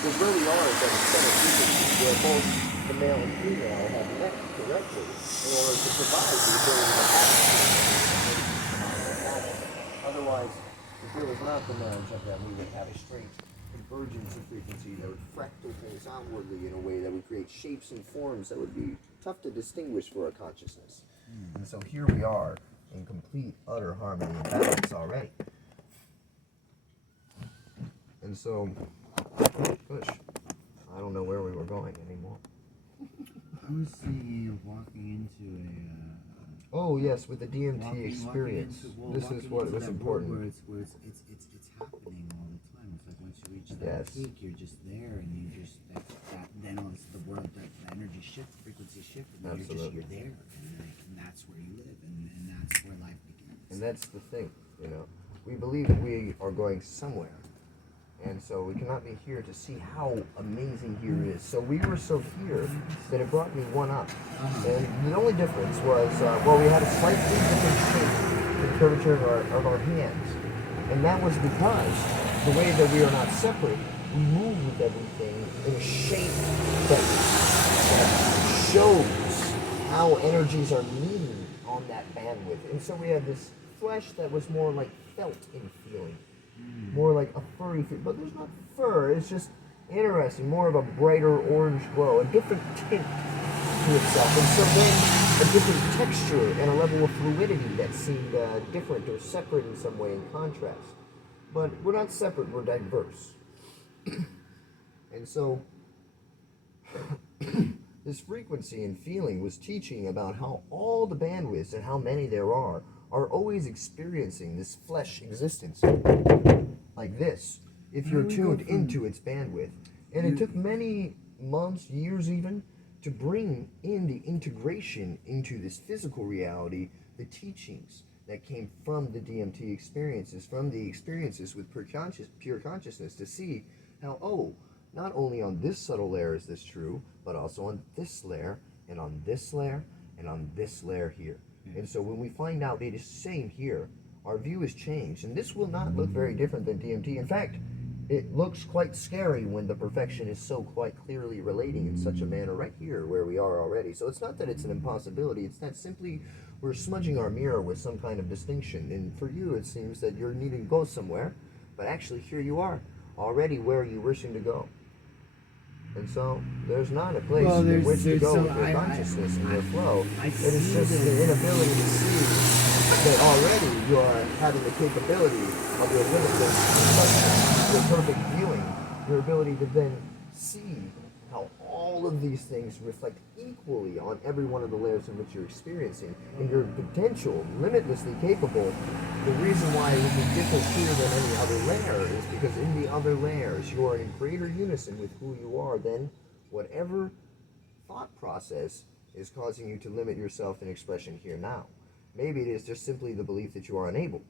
Because where we are is at a center frequency where both the male and female have met correctly in order to provide the ability to have otherwise, if there was not the marriage of them, we would have a straight convergence of frequency that would fractal things outwardly in a way that would create shapes and forms that would be tough to distinguish for a consciousness. And so here we are in complete, utter harmony and balance already. And so, push. I don't know where we were going anymore. I was seeing you walking into a... oh yes, with the DMT experience. This is what was important. Where it's happening all the time. It's like once you reach that peak, you're just there, and you just then all this, the world, the energy shift, frequency shift, and you're there, and that's where you live, and that's where life begins. And that's the thing, you know. We believe we are going somewhere. And so we cannot be here to see how amazing here is. So we were so here that it brought me one up. And the only difference was, we had a slightly different shape and curvature of our hands. And that was because the way that we are not separate, we move with everything in a shape that shows how energies are meeting on that bandwidth. And so we had this flesh that was more like felt in feeling. More like a furry feel, but there's not fur, it's just interesting, more of a brighter orange glow, a different tint to itself, and so then a different texture and a level of fluidity that seemed different or separate in some way in contrast. But we're not separate, we're diverse. And so this frequency and feeling was teaching about how all the bandwidths and how many there are always experiencing this flesh existence like this, if you're tuned into its bandwidth. And it took many months, years even, to bring in the integration into this physical reality, the teachings that came from the DMT experiences, from the experiences with pure consciousness, to see how, oh, not only on this subtle layer is this true, but also on this layer, and on this layer, and on this layer here. And so when we find out it is the same here, our view has changed. And this will not look very different than DMT. In fact, it looks quite scary when the perfection is so quite clearly relating in such a manner right here where we are already. So it's not that it's an impossibility, it's that simply we're smudging our mirror with some kind of distinction. And for you it seems that you're needing to go somewhere, but actually here you are, already where you're wishing to go. And so there's not a place in which to go with your consciousness and your flow. It is just the inability to see that already you are having the capability of your limitless, your perfect viewing, your ability to then see how all of these things reflect equally on every one of the layers in which you're experiencing, and your potential, limitlessly capable. The reason why it would be different here than any other layer is because in the other layers you are in greater unison with who you are than whatever thought process is causing you to limit yourself in expression here now. Maybe it is just simply the belief that you are unable.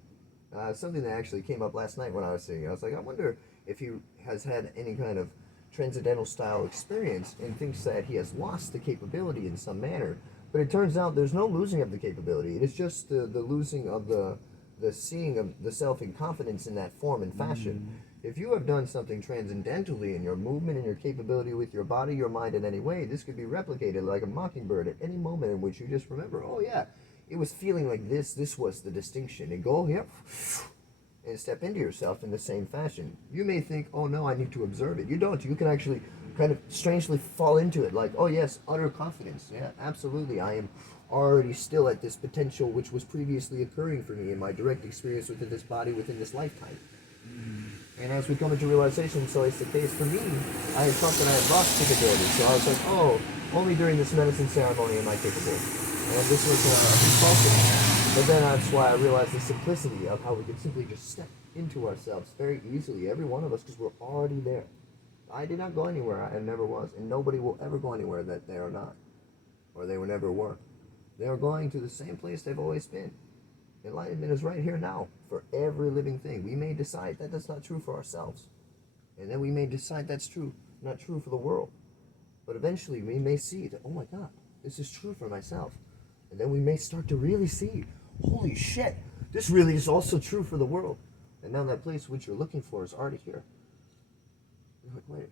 Something that actually came up last night when I was sitting, I was like, I wonder if he has had any kind of transcendental style experience and thinks that he has lost the capability in some manner. But it turns out there's no losing of the capability. It is just the losing of the seeing of the self in confidence in that form and fashion. If you have done something transcendentally in your movement and your capability with your body, your mind in any way, this could be replicated like a mockingbird at any moment in which you just remember, oh yeah, it was feeling like this was the distinction. And go here and step into yourself in the same fashion. You may think, oh no, I need to observe it. You don't. You can actually kind of strangely fall into it like, oh yes, utter confidence. Yeah, absolutely. I am already still at this potential which was previously occurring for me in my direct experience within this body, within this lifetime. And as we come into realization, so it's the case for me, I had thought that I had lost capability. So I was like, oh, only during this medicine ceremony am I capable. And this was compulsive. But then that's why I realized the simplicity of how we could simply just step into ourselves very easily, every one of us, because we're already there. I did not go anywhere, I never was, and nobody will ever go anywhere that they are not, or they never were. They are going to the same place they've always been. Enlightenment is right here now for every living thing. We may decide that that's not true for ourselves, and then we may decide that's true, not true for the world. But eventually we may see that, oh my God, this is true for myself. And then we may start to really see, holy shit, this really is also true for the world. And now that place which you're looking for is already here. You're like, wait,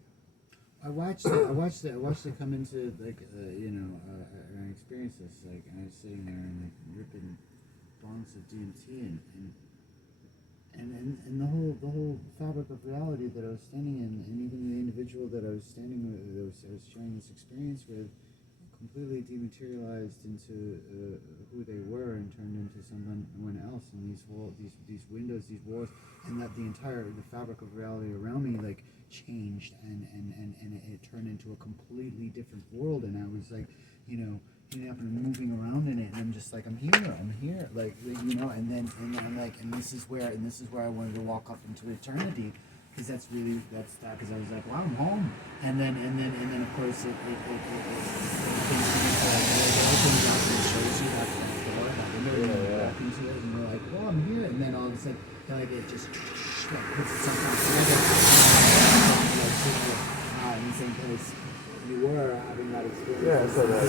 I watched it come into like an experience this like, and I was sitting there and like ripping bongs of DMT and the whole fabric of reality that I was standing in, and even the individual that I was standing with, that I was sharing this experience with, completely dematerialized into who they were and turned into someone else. And these windows, these walls, and that the fabric of reality around me like changed and it turned into a completely different world. And I was like, getting up and moving around in it, and I'm just like, I'm here, like, and I'm like, and this is where I wanted to walk off into eternity. Because because I was like, wow, I'm home, and then of course it opens up and shows you that door, that window, and you walk into it, and you're like, well, I'm here, and then all of a sudden, like it just like puts itself back together, in the same place you were having that experience. Yeah, so but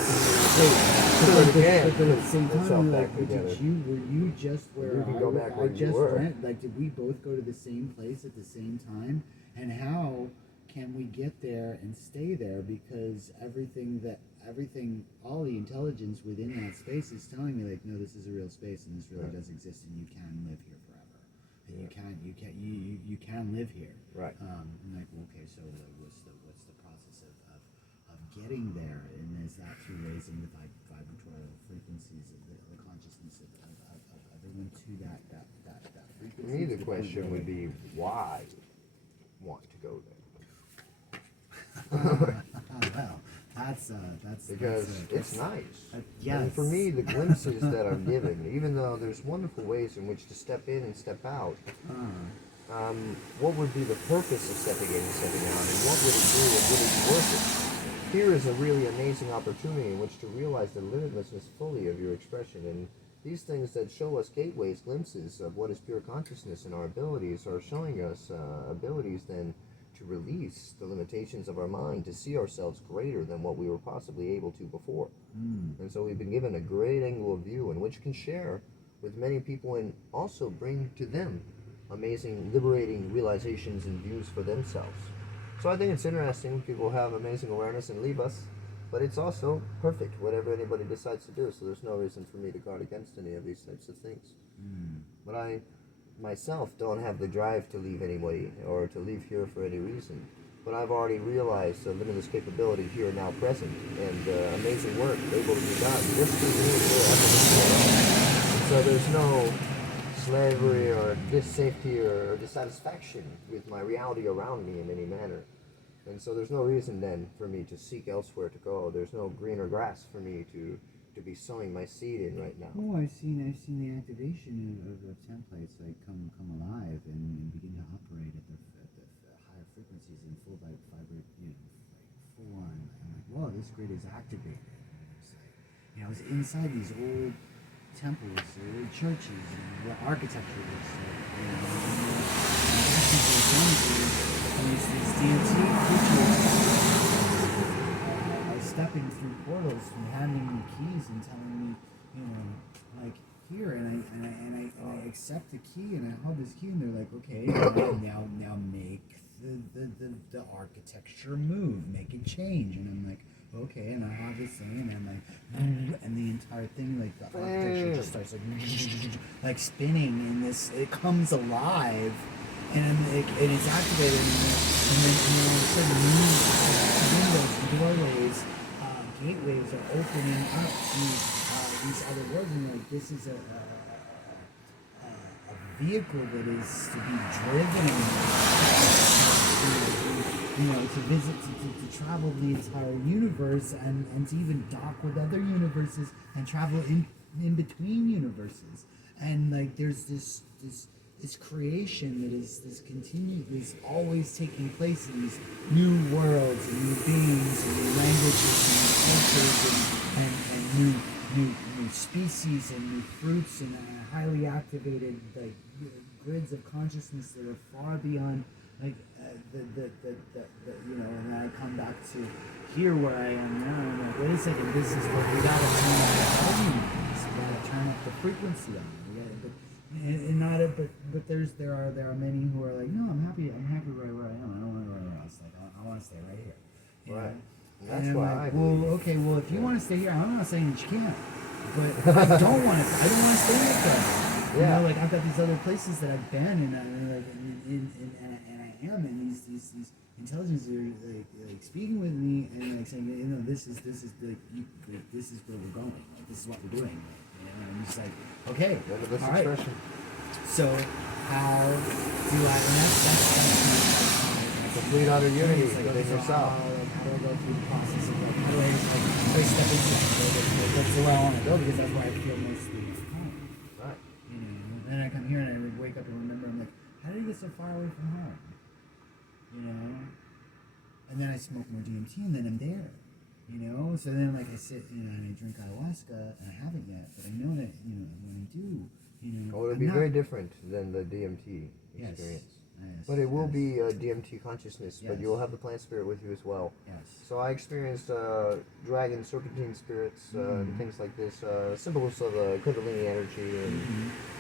at the same time, like, were you just where I just went? Like, did we both go to the same place at the same time? And how can we get there and stay there? Because all the intelligence within that space is telling me, like, no, this is a real space, and this really does exist, and you can live here forever, and you can live here. Right. And like, okay, so what's the process of getting there, and is that through raising the vibratorial frequencies of the consciousness of everyone to that frequency? For me, the question would be, why want to go there? Well, that's because it's nice. Yes. And for me, the glimpses that I'm given, even though there's wonderful ways in which to step in and step out, what would be the purpose of stepping in and stepping out, and what would it do, and would it be worth it? Here is a really amazing opportunity in which to realize the limitlessness fully of your expression, and these things that show us gateways, glimpses of what is pure consciousness and our abilities are showing us abilities then to release the limitations of our mind, to see ourselves greater than what we were possibly able to before. And so we've been given a great angle of view in which can share with many people and also bring to them amazing, liberating realizations and views for themselves. So I think it's interesting. People have amazing awareness and leave us, but it's also perfect, whatever anybody decides to do. So there's no reason for me to guard against any of these types of things. But I myself don't have the drive to leave anybody or to leave here for any reason. But I've already realized the limitless capability here now present, and amazing work able to be done just through me. So there's no slavery or dissafety or dissatisfaction with my reality around me in any manner. And so there's no reason then for me to seek elsewhere to go. There's no greener grass for me to be sowing my seed in right now. Oh, I've seen the activation of templates like come alive and begin to operate at the higher frequencies and full vibrate, full on. I'm like, whoa, this grid is activated. It's like, I was inside these old temples, old churches, and the architecture was these DMT creatures stepping through portals and handing me keys and telling me, like, here, and I accept the key and I hold this key and they're like, okay, now make the architecture move, make it change, and I'm like, okay, and I have this thing, and I'm like, and the entire thing, like, the architecture just starts like spinning, and it comes alive, and it's activated, and then all of a sudden windows, doorways, gateways are opening up to these other worlds, and like, this is a vehicle that is to be driven, to visit, to travel the entire universe, and to even dock with other universes and travel in between universes, and like there's this creation that is always taking place in these new worlds and new beings and new languages and new cultures and new species and new fruits and highly activated like grids of consciousness that are far beyond like and then I come back to here where I am now, and I'm like, wait a second, this is what we gotta turn up the volume, we gotta turn up the frequency on it. But there are many who are like, no, I'm happy right where I am. I don't want to go anywhere else. Like I want to stay right here. That's and I'm why like, I well, believe. okay, well, if you want to stay here, I'm not saying that you can't, but I don't want to. I don't want to stay with them. You know, like I've got these other places that I've been, and I am, and these intelligences are like speaking with me and like saying, you know, this is this is where we're going. Like, this is what we're doing. You know, and I'm just like, okay, all right. So how do I? And that's complete utter unity like, within yourself. How do I go through the process of like, how do I step into that? That's where I want to go because that's where I feel mostly at home. Right. You know, then I come here and I wake up and remember, I'm like, how did I get so far away from home? You know? And then I smoke more DMT and then I'm there. You know? So then like I sit, you know, and I drink ayahuasca, and I haven't yet, but I know that, you know, when I do, you know. Oh, it'll be very different than the DMT experience. Yes, but it will be DMT consciousness, but you'll have the plant spirit with you as well. Yes. So I experienced dragon, serpentine spirits, and things like this, symbols of Kundalini energy and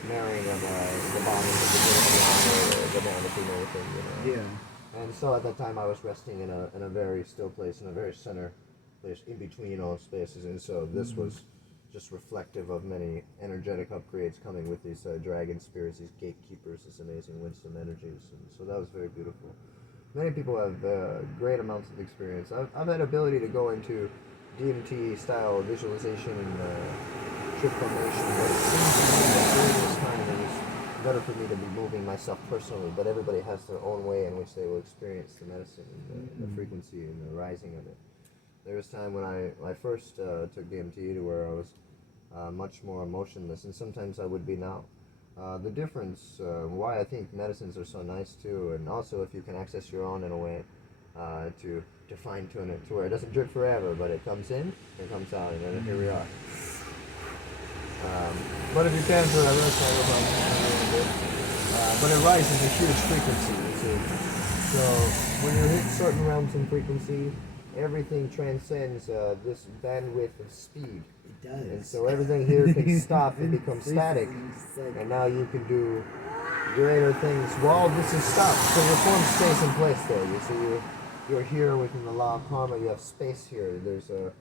marrying of the body of the man, the female thing, you know. Yeah. And so at that time I was resting in a very still place, in a very center place, in between all spaces, and so this was just reflective of many energetic upgrades coming with these dragon spirits, these gatekeepers, these amazing wisdom energies, and so that was very beautiful. Many people have great amounts of experience. I've had ability to go into DMT style visualization and trip formation, but it seems to me that during this time it was better for me to be moving myself personally, but everybody has their own way in which they will experience the medicine and the frequency and the rising of it. There was a time when I first took DMT to where I was much more emotionless, and sometimes I would be now. The difference, why I think medicines are so nice too, and also if you can access your own in a way to fine tune it to where it doesn't drip forever, but it comes in, it comes out, and then here we are. But if you can forever, it's not about a little bit. But it rises a huge frequency, you see. So when you hit certain realms in frequency, everything transcends this bandwidth of speed. It does. And so everything here can stop and become static. And now you can do greater things while this is stopped. So your form stays in place there. You see, you're here within the law of karma. You have space here. There's a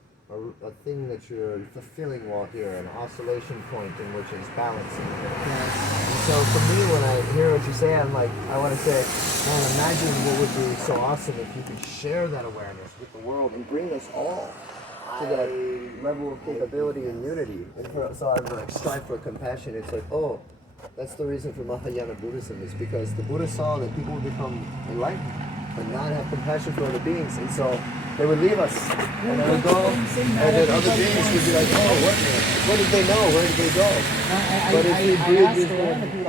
thing that you're fulfilling while here, an oscillation point in which is balancing. And so for me, when I hear what you say, I'm like, I want to say, man, imagine what would be so awesome if you could share that awareness with the world and bring us all to that level of capability and unity. And so I'm like, strive for compassion. It's like, oh, that's the reason for Mahayana Buddhism, is because the Buddha saw that people would become enlightened but not have compassion for other beings, and so they would leave us, and they would go, and then other beings would be like, oh, what did they know? Where did they go? But if you breathe this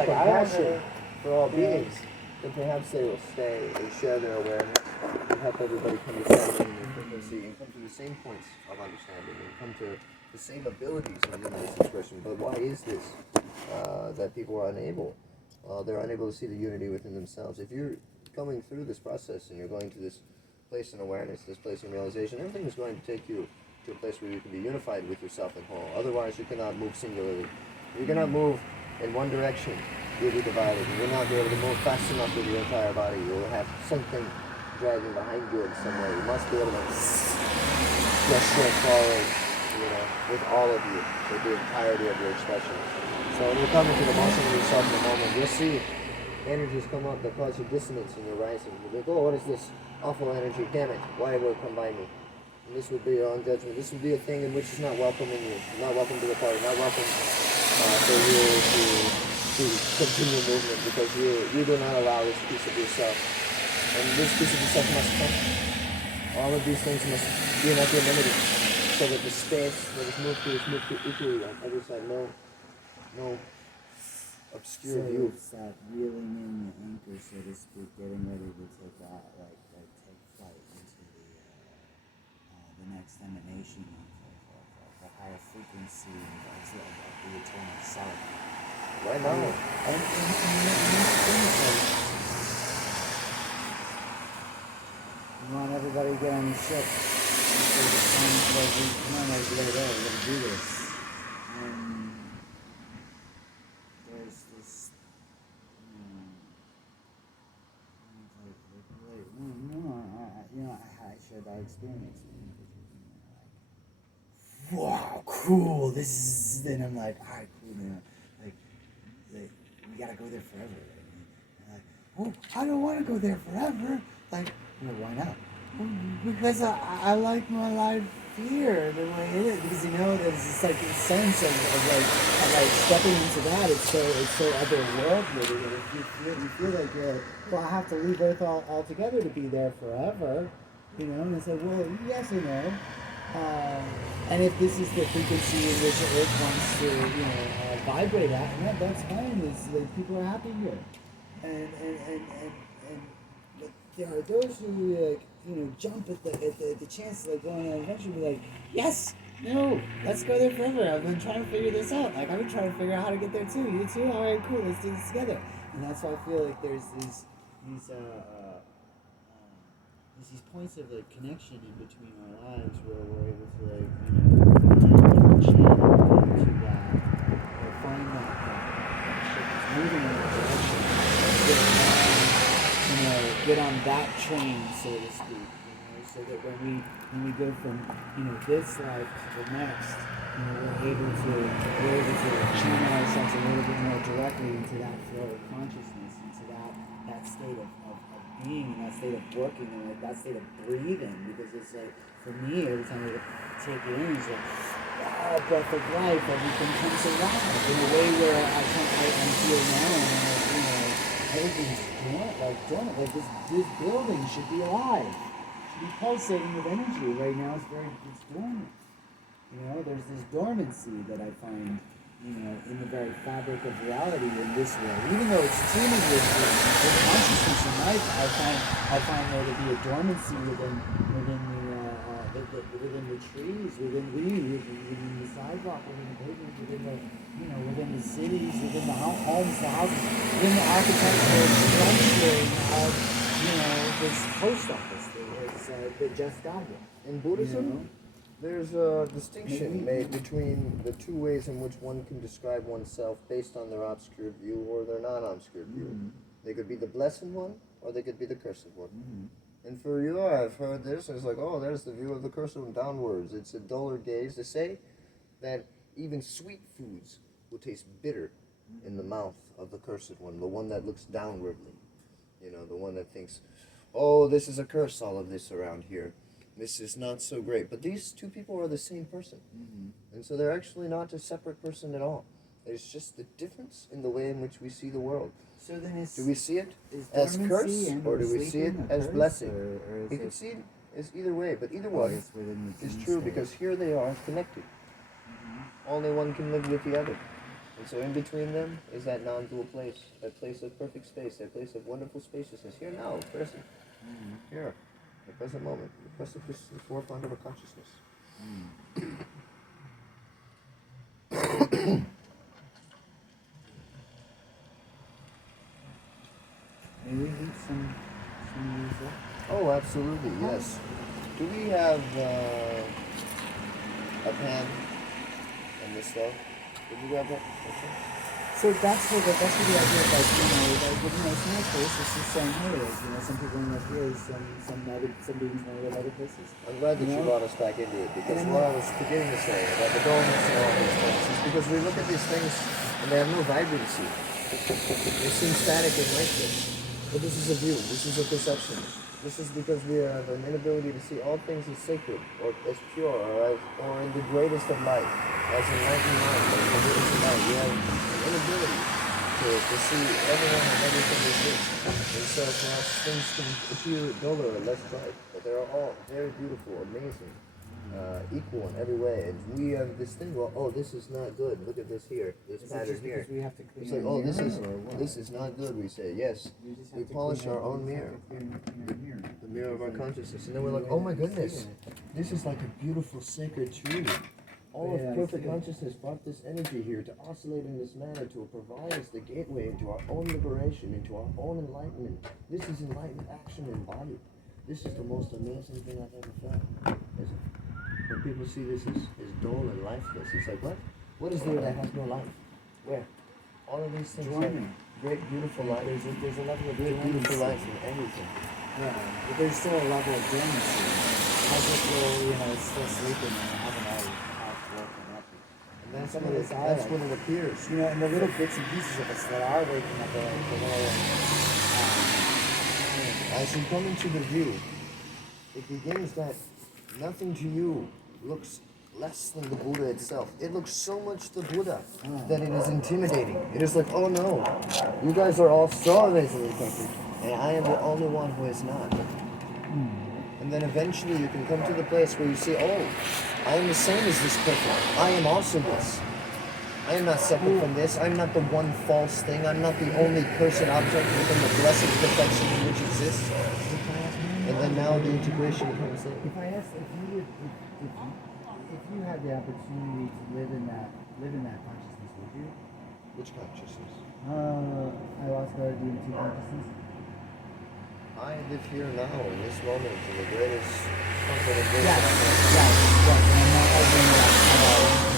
compassion for all beings, then perhaps they will stay and share their awareness and help everybody come to settling in frequency and come to the same points of understanding and come to the same abilities of limitless expression. But why is this that people are unable? They're unable to see the unity within themselves. If you're coming through this process and you're going to this place in awareness, this place in realization, everything is going to take you to a place where you can be unified with yourself and whole. Otherwise, you cannot move singularly. You cannot move in one direction. You'll be divided. You will not be able to move fast enough with your entire body. You will have something dragging behind you in some way. You must be able to gesture forward, you know, with all of you, with the entirety of your expression. So when you come into the motion of yourself in a moment, you'll see energies come up that cause you dissonance in your rising. You'll be like, oh, what is this awful energy? Damn it, why will it come by me? And this would be your own judgment. This would be a thing in which is not welcome in you, not welcome to the party, not welcome for you to continue movement, because you do not allow this piece of yourself. And this piece of yourself must come. All of these things must be in equanimity, so that the space that is moved through equally on every side. No obscure view. It's that reeling in the anchor, so to speak, getting ready to take that, take flight into the next emanation of the higher frequency of the eternal self. Right now. You want everybody to get on the ship. Come on, everybody, we're going to do this. There's this, I shared that experience. wow, cool, this is, then I'm like, all right, cool, like we gotta go there forever. And like, oh, I don't want to go there forever. Like, why not? Because I like my life here the way it is. Because there's this like sense of like stepping into that. It's so otherworldly. You feel like well, I have to leave Earth altogether to be there forever. And it's like, well, yes or no. And if this is the frequency in which Earth wants to vibrate at, and that's fine. It's like people are happy here, and but there are those who jump at the chance of like going on an adventure, be like, yes, no, let's go there forever. I've been trying to figure this out. Like I've been trying to figure out how to get there too. You too? All right, cool. Let's do this together. And that's why I feel like there's these points of like connection in between our lives where we're able to like find channel into that, or find that ship that's moving in that direction. Get on that train, so to speak. So that when we go from this life to the next, we're able to channel ourselves a little bit more directly into that flow of consciousness, into that state of being, and that state of working, and like that state of breathing. Because it's like, for me, every time I take it in, it's like, wow, breath of life, everything comes alive in a way where I feel now, and everything's dormant. Like this building should be alive, should be pulsating with energy. Right now, it's dormant. There's this dormancy that I find, in the very fabric of reality in this world. Even though it's teeming with consciousness and life, I find there to be a dormancy within the trees, within the sidewalk, within the pavement, within the cities, within the homes, the houses, within the architectural structure of, this post office that just got here. In Buddhism, there's a distinction made between the two ways in which one can describe oneself based on their obscure view or their non-obscure view. They could be the blessed one, or they could be the cursed one. And for you, I've heard this, it's like, oh, there's the view of the cursed one downwards. It's a duller gaze. They say that even sweet foods will taste bitter in the mouth of the cursed one, the one that looks downwardly. The one that thinks, oh, this is a curse, all of this around here. This is not so great. But these two people are the same person. And so they're actually not a separate person at all. There's just the difference in the way in which we see the world. So then do we see it as curse, or do we see it as blessing? We can see it as either way, but either one is true, because here they are connected. Only one can live with the other. And so in between them is that non-dual place, that place of perfect space, that place of wonderful spaciousness. Here now, present. Here, the present moment, the precipice, the forefront of our consciousness. Maybe eat some music. Oh, absolutely, yes. Do we have a pan and this stuff? Did you grab that? So that's where the idea of it's not a place, it's the same way. Some people end up here, some beings want to live other places. I'm glad that you brought us back into it, because what I was beginning to say about the dullness and all these things is because we look at these things and they have no vibrancy. They seem static and lifeless. But this is a view, this is a perception. This is because we have an inability to see all things as sacred, or as pure, or in the greatest of light, as enlightened mind, or in the greatest of light. We have an inability to see everyone and everything as this. And so for us, things can appear duller or less bright, but they're all very beautiful, amazing, equal in every way. And we have this thing, well, oh, this is not good. Look at this here, this pattern here. We have to clean it's like, oh, this is not good. We say, yes. We polish our own mirror, the mirror of our consciousness, and then we're like, oh my goodness, this is like a beautiful sacred tree. All of perfect consciousness brought this energy here to oscillate in this manner to provide us the gateway into our own liberation, into our own enlightenment. This is enlightened action embodied. This is the most amazing thing I've ever felt. When people see this as dull and lifeless, it's like, what? What is there that has no life? Where? All of these things have great, beautiful life. There's a level of great, beautiful life in everything. Yeah, but there's still a level of dormancy. As if we're, it's still sleeping and haven't all That's when it appears. You know, and the little bits and pieces of us that are waking up are like the little. As you come into the view, it begins that nothing to you looks less than the Buddha itself. It looks so much the Buddha that it is intimidating. It is like, oh no, you guys are all so amazingly perfect, and I am the only one who is not. And then eventually you can come to the place where you see, oh, I am the same as this perfect. I am also this. I am not separate from this. I'm not the one false thing. I'm not the only cursed object within the blessed perfection in which exists. And then now the integration comes in. If I asked if you had the opportunity to live in that consciousness, would you? Which consciousness? Ayahuasca, DMT consciousness. I live here now in this moment in the greatest comfort and bliss. Yes. And I'm not arguing that at all.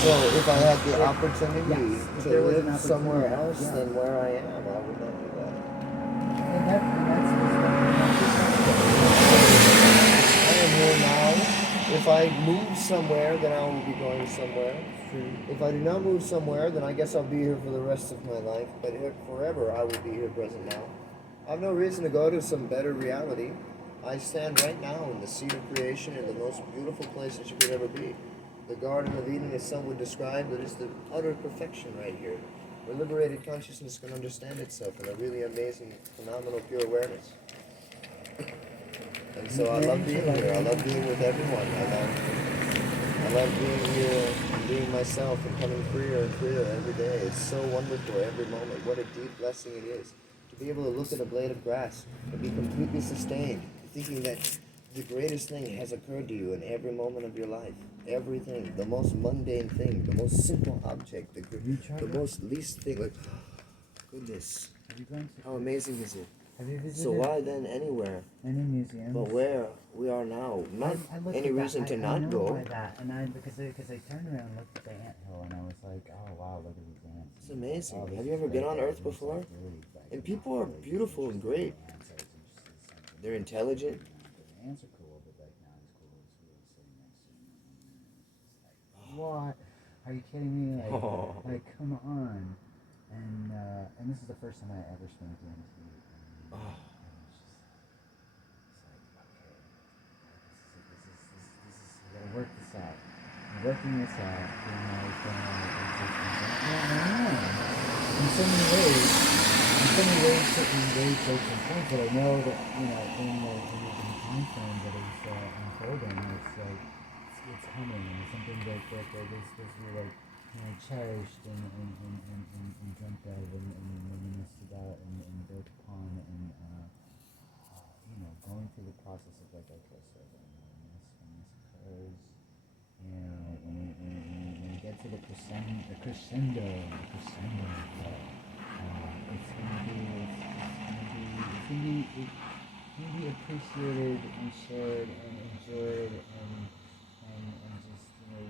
So if I had the opportunity to live somewhere opportunity, else than where I am, I would not do that. And that's I am here now. If I move somewhere, then I will be going somewhere. If I do not move somewhere, then I guess I'll be here for the rest of my life. But here forever, I will be here present now. I have no reason to go to some better reality. I stand right now in the seat of creation in the most beautiful place that you could ever be. The Garden of Eden, as some would describe, that is the utter perfection right here. Where liberated consciousness can understand itself in a really amazing, phenomenal, pure awareness. And so I love being here. I love being with everyone. I love being here and being myself and coming freer and freer every day. It's so wonderful every moment. What a deep blessing it is. To be able to look at a blade of grass and be completely sustained, thinking that the greatest thing has occurred to you in every moment of your life. Everything, the most mundane thing, the most simple object, the most least thing, like, goodness, how amazing is it? Have you visited So why then anywhere? any museums? But where we are now, not any reason to not go. By that, and because I turned around and looked at the anthill and I was like, oh wow, look at these ants. It's amazing. Have you ever been on Earth before? And people are beautiful and great. They're intelligent. The ants are cool, but like not as cool as we were sitting next to them. Like, what? Are you kidding me? Like come on. And this is the first time I ever smoked DMT. And it's like, okay, we gotta work this out. I'm working this out, you know, it's going on with existence. In so many ways, certain very certain points that I know that, you know, in the time frame that is unfolding, it's like, it's coming, and it's something that is supposed to be like, you know, cherished and dreamt of and reminisced about and built upon and you know, going through the process of like, okay, so then when this occurs, you know, when we get to the crescendo, it's gonna be appreciated and shared and enjoyed and just, you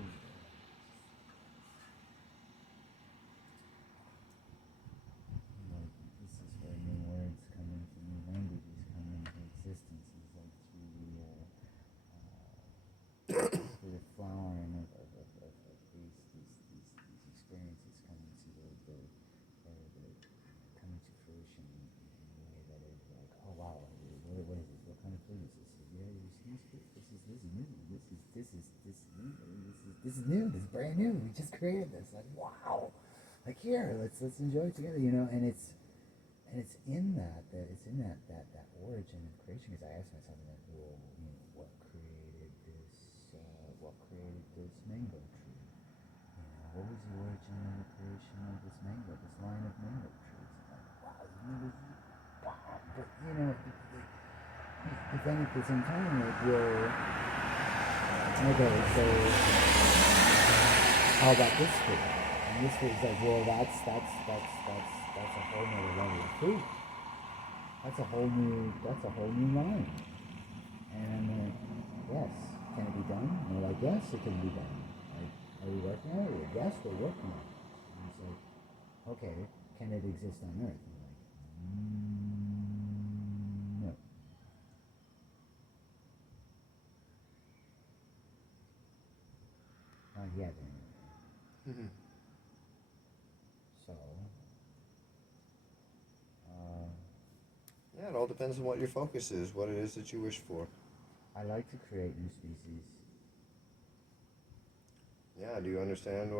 know, this is where new words come into, new languages come into existence. It's like through the flowering of these experiences coming to coming to fruition in a way that is like, oh wow, what is this? What kind of food is this? Yeah, you see this food? This is new. This is new. This is brand new. We just created this. Like, wow. Like, here, let's enjoy it together, you know. And it's in that origin of creation. Because I asked myself, like, well, you know, what created this mango tree? You know, what was the origin of the creation of this line of mango trees? Like, wow, you know, but you know, but then at the same time, like, well, okay, so how about this food? And this food is like, well, that's a whole nother level of food. That's a whole new line. And I'm like, yes, can it be done? And they're like, yes, it can be done. Like, are we working on it? Yes, we're working on it. And it's like, okay, can it exist on Earth? And I'm like, no. Not yet, anyway. Mhm. So, Yeah, it all depends on what your focus is, what it is that you wish for. I like to create new species. Yeah, do you understand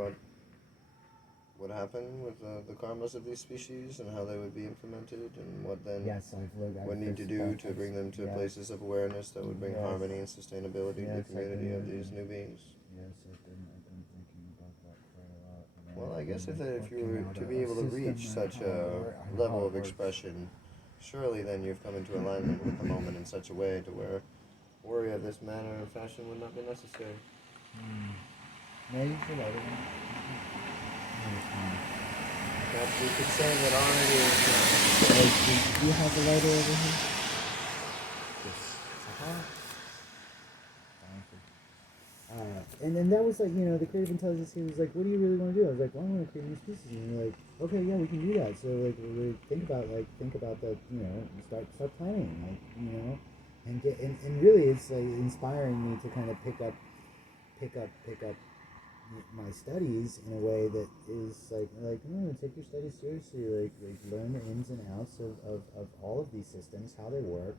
what happened with the karmas of these species and how they would be implemented and what then Yes, what need to do to bring them to places of awareness that would bring harmony and sustainability to the community of these new beings? Yes, I've been thinking about that quite a lot. Well, I guess if you were to be able to reach such a level of expression, surely then you've come into alignment with the moment in such a way to where worry of this manner and fashion would not be necessary. Maybe for later. Perhaps we could say that already is. Do you have a lighter over here? Yes. And then that was like, the creative intelligence team was like, what do you really want to do? I was like, well, I want to create new species. And they're like, okay, yeah, we can do that. So like, we think about that, start planning, and really it's like inspiring me to kind of pick up my studies in a way that is like no, take your studies seriously, like learn the ins and outs of all of these systems, how they work,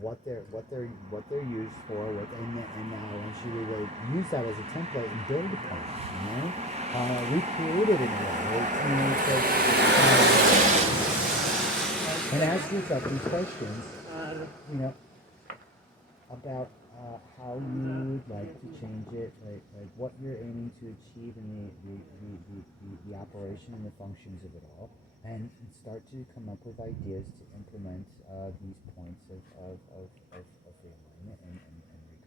what they're used for, and now I want you to like use that as a template and build upon it, recreate it in a way, right? It's like, and ask yourself these questions, about how you would like to change it, like what you're aiming to achieve in the operation and the functions of it all, and start to come up with ideas to implement these points of realignment and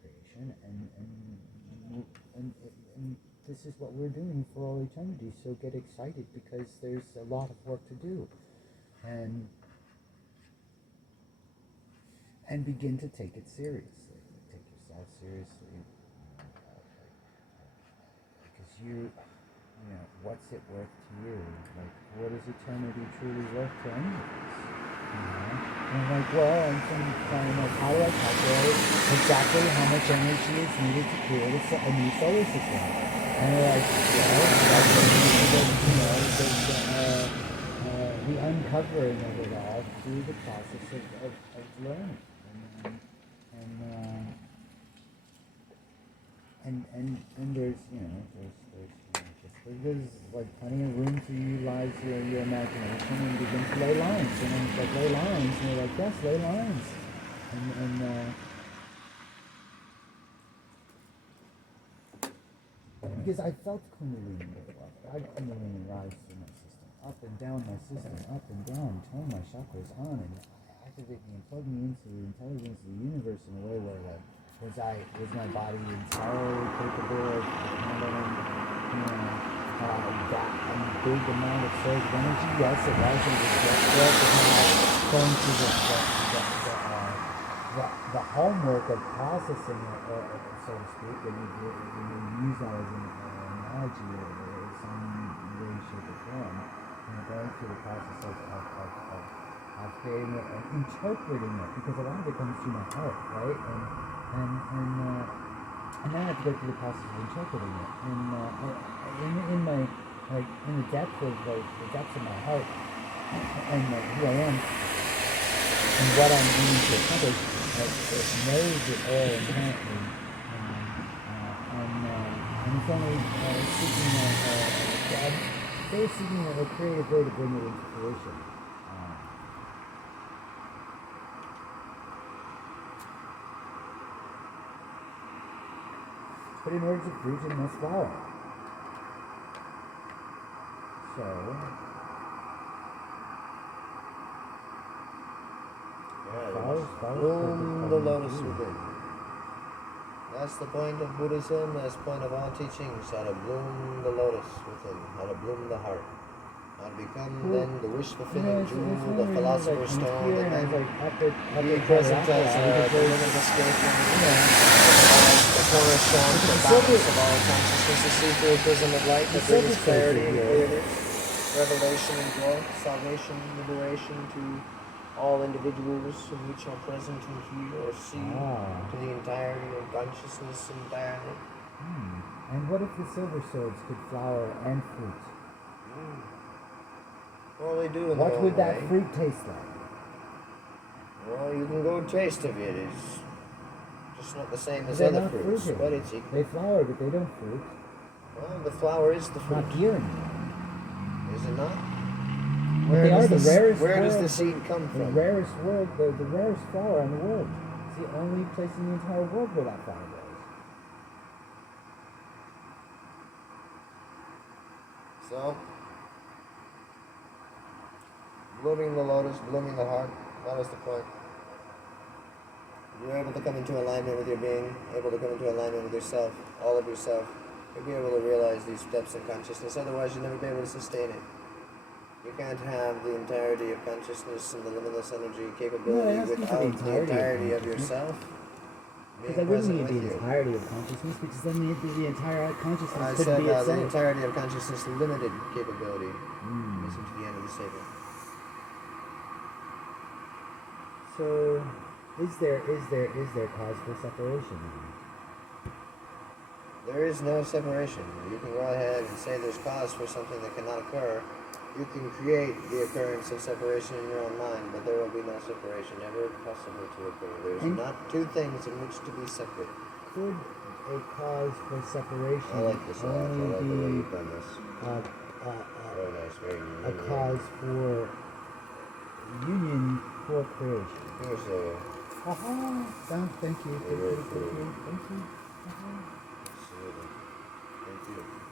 recreation, and this is what we're doing for all eternity. So get excited because there's a lot of work to do, and begin to take it seriously. Take yourself seriously, because what's it worth to you? Like, what is eternity truly worth to any of us? And I'm like, well, I'm trying like, how do I calculate exactly how much energy is needed to create a new solar system? And they're like, the uncovering of it all through the process of learning. And there's there's like plenty of room to utilize your imagination and begin to lay lines. And then it's like lay lines, and you're like, yes, lay lines. Because I felt Kundalini go up. I had Kundalini rise through my system, up and down my system, up and down, turn my chakras on, and activate me and plug me into the intelligence of the universe in a way where like was my body entirely capable of handling that big amount of surge of energy? Yes, it was. It was just going through the homework of processing it, so to speak, and you use that as an analogy or some way, shape, or form, going through the process of creating it and interpreting it, because a lot of it comes through my heart, right? And then I have to go through the process of interpreting it, and in my in the depth of my heart, and who I am, and what I'm aiming to accomplish, it knows it all inherently, and it's only seeking a creative way to bring it into fruition. But in order to fruit, it must flower. So, bloom the lotus within. That's the point of Buddhism, that's the point of all teachings, how to bloom the lotus within, how to bloom the heart. How to become then the wish-fulfilling jewel, the philosopher's stone, and then be present as the limitless escape, the cornerstone, the balance of all consciousness, the see-through prism of light that brings clarity and clearness, revelation and joy, salvation, liberation to all individuals whom we shall present and hear or see, to the entirety of consciousness entirely. And what if the silver swords could flower and fruit? Well, they do in What their would own that way. fruit taste like? Well, you can go taste of it. It's just not the same as They're other not fruits, fruiting. but it's equal. They flower, but they don't fruit. Well, the flower is the fruit. Not here anymore. Is it not? But they are the rarest. Where does flower the of seed come The from? rarest world, the rarest flower in the world. It's the only place in the entire world where that flower grows. So, blooming the lotus, blooming the heart, that is the point. You're able to come into alignment with your being, able to come into alignment with yourself, all of yourself. You'll be able to realize these depths of consciousness, otherwise you'll never be able to sustain it. You can't have the entirety of consciousness and the limitless energy capability without the entirety of yourself. Because I wouldn't need the entirety of consciousness, because then the entire consciousness I couldn't said be the itself. entirety of consciousness limited capability. Listen to the end of the statement. So, is there cause for separation? There is no separation. You can go ahead and say there's cause for something that cannot occur. You can create the occurrence of separation in your own mind, but there will be no separation ever possible to occur. There's not two things in which to be separate. Could a cause for separation I like this. I like the way only you've done this. Very nice. Very a cause for union for creation? Here's a... Thank you. You're very Thank you. Absolutely. Thank you.